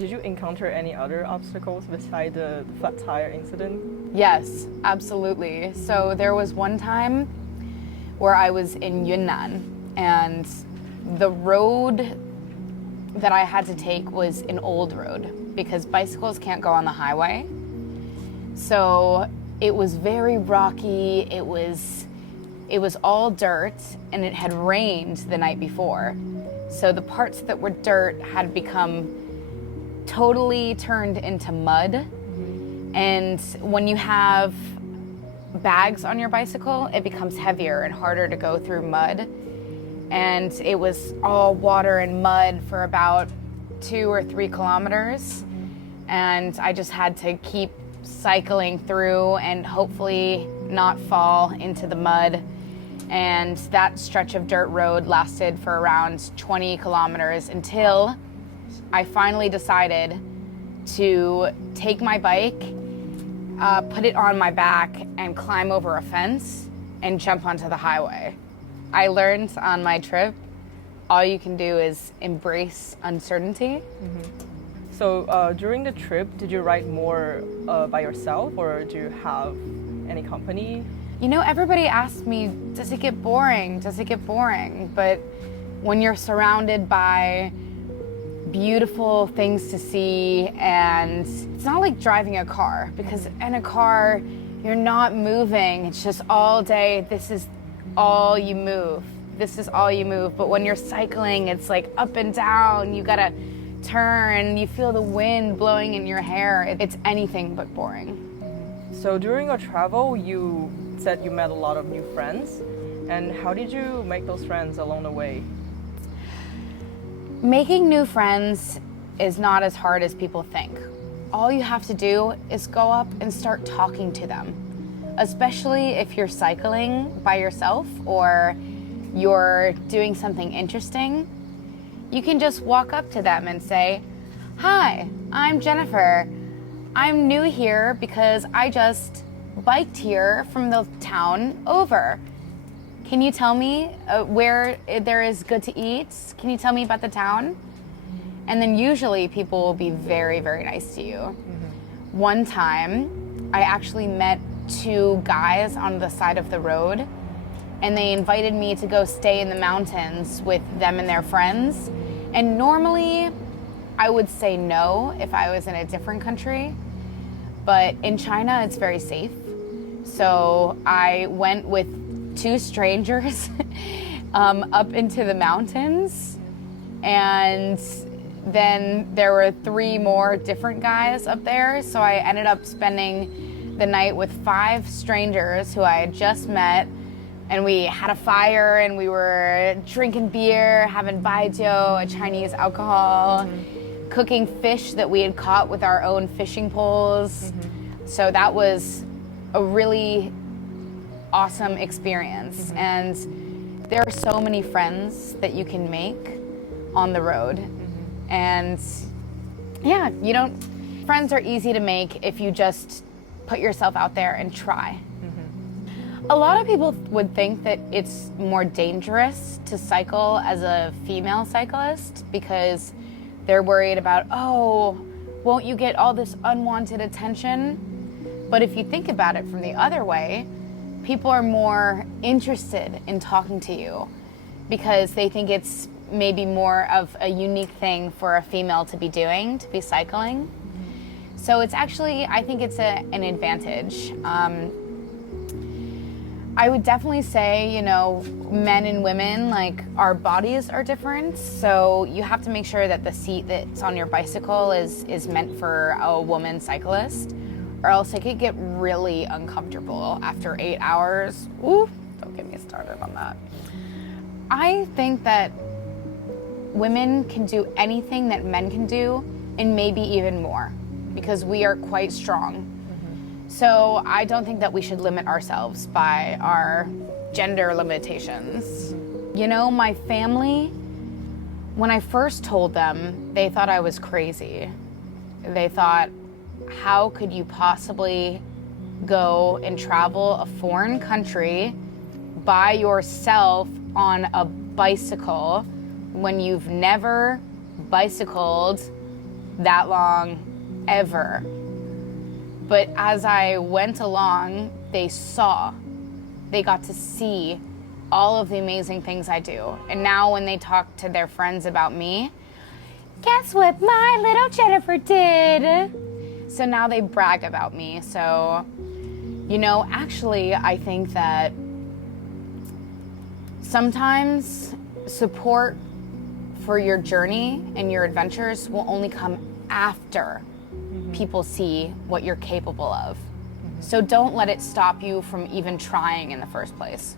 Did you encounter any other obstacles besides the flat tire incident? Yes, absolutely. So there was one time where I was in Yunnan, and the road that I had to take was an old road because bicycles can't go on the highway. So it was very rocky. It was all dirt, and it had rained the night before. So the parts that were dirt had become totally turned into mud. And when you have bags on your bicycle, it becomes heavier and harder to go through mud. And it was all water and mud for about 2 or 3 kilometers. And I just had to keep cycling through and hopefully not fall into the mud. And that stretch of dirt road lasted for around 20 kilometers until I finally decided to take my bike, put it on my back, and climb over a fence and jump onto the highway. I learned on my trip, all you can do is embrace uncertainty. So during the trip, did you ride more by yourself or do you have any company? You know, everybody asks me, does it get boring? Does it get boring? But when you're surrounded by beautiful things to see, and it's not like driving a car, because in a car, you're not moving. It's just all day, this is all you move. This is all you move. But when you're cycling, it's like up and down. You gotta turn, you feel the wind blowing in your hair. It's anything but boring. So during your travel, you said you met a lot of new friends. And how did you make those friends along the way? Making new friends is not as hard as people think. All you have to do is go up and start talking to them, especially if you're cycling by yourself or you're doing something interesting. You can just walk up to them and say, "Hi, I'm Jennifer. I'm new here because I just biked here from the town over. Can you tell me where there is good to eat? Can you tell me about the town?" And then usually people will be very, very nice to you. One time, I actually met 2 guys on the side of the road, and they invited me to go stay in the mountains with them and their friends. And normally, I would say no if I was in a different country, but in China, it's very safe. So I went with 2 strangers up into the mountains, and then there were 3 more different guys up there. So I ended up spending the night with 5 strangers who I had just met, and we had a fire and we were drinking beer, having baijiu, a Chinese alcohol, cooking fish that we had caught with our own fishing poles. So that was a really awesome experience. And there are so many friends that you can make on the road. And yeah, friends are easy to make if you just put yourself out there and try. A lot of people would think that it's more dangerous to cycle as a female cyclist because they're worried about, oh, won't you get all this unwanted attention? But if you think about it from the other way, people are more interested in talking to you because they think it's maybe more of a unique thing for a female to be doing, to be cycling. So it's actually, I think it's an advantage. I would definitely say, men and women, like, our bodies are different. So you have to make sure that the seat that's on your bicycle is meant for a woman cyclist, or else it could get really uncomfortable after 8 hours. Ooh, don't get me started on that. I think that women can do anything that men can do, and maybe even more, because we are quite strong. So I don't think that we should limit ourselves by our gender limitations. My family, when I first told them, they thought I was crazy. They thought, how could you possibly go and travel a foreign country by yourself on a bicycle when you've never bicycled that long ever. But as I went along, they got to see all of the amazing things I do. And now when they talk to their friends about me, guess what my little Jennifer did? So now they brag about me. So, you know, actually, I think that sometimes support for your journey and your adventures will only come after people see what you're capable of. So don't let it stop you from even trying in the first place.